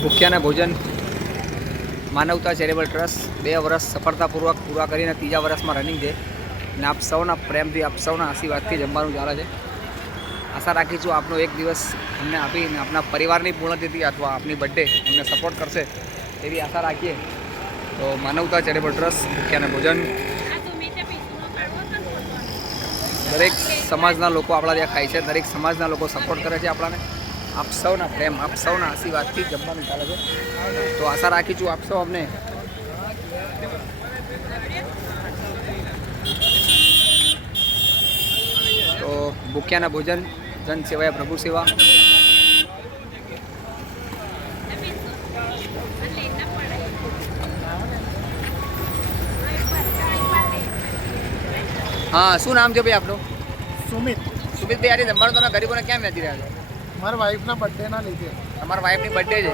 ભૂખ્યાના ભોજન માનવતા charitable trust બે વર્ષ સફળતાપૂર્વક પૂરા કરીને ત્રીજા વર્ષમાં રનિંગ છે. અને આપ સૌના પ્રેમથી, આપ સૌના આશીર્વાદથી જમવાનું ચાલે છે. આશા રાખીશું આપનો એક દિવસ અમને આપીને આપણા પરિવારની પૂર્ણતિથિ અથવા આપની બર્થડે અમને સપોર્ટ કરશે એવી આશા રાખીએ. તો માનવતા ચેરિટેબલ ટ્રસ્ટ ભૂખ્યાને ભોજન. દરેક સમાજના લોકો આપણા ત્યાં ખાય છે, દરેક સમાજના લોકો સપોર્ટ કરે છે આપણાને. આપ સૌના પ્રેમ, આપ સૌના આશીર્વાદથી જમવાનું ચાલે છે. તો આશા રાખી છું આપ સૌ અમને તો ભૂખ્યાના ભોજન જન સેવાય પ્રભુ સેવા. હા શું નામ છે ભાઈ આપનું? સુમિત. સુમિતભાઈ આજે જમવાનું તમે ગરીબોને કેમ નથી રહ્યા છો? મારા વાઈફના બર્થડેના લીધે. તમારા વાઈફની બર્થડે છે?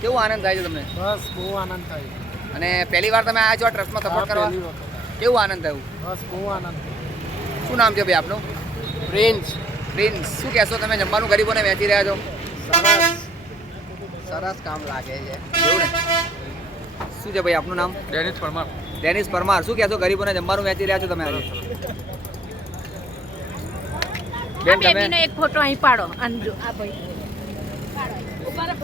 કેવો આનંદ થાય છે તમને? બસ બહુ આનંદ થાય. અને પહેલી વાર તમે આવ્યા છો આ ટ્રસ્ટમાં સપોર્ટ કરવા? કેવું આનંદ થયું? બસ બહુ આનંદ થયો. શું નામ છે ભાઈ આપનું? પ્રિન્સ. પ્રિન્સ શું કહેશો તમે? જમવાનું ગરીબોને વેચી રહ્યા છો? સરસ. સરસ કામ લાગે છે. એવું ને? શું છે ભાઈ આપનું નામ? ડેનિસ પરમાર. ડેનિસ પરમાર. શું કહેશો? ગરીબોને જમવાનું વેચી રહ્યા છો તમે આજે? બેન તમે? એક ફોટો અહીં પાડો અંજુ. આ ભાઈ. પાડો.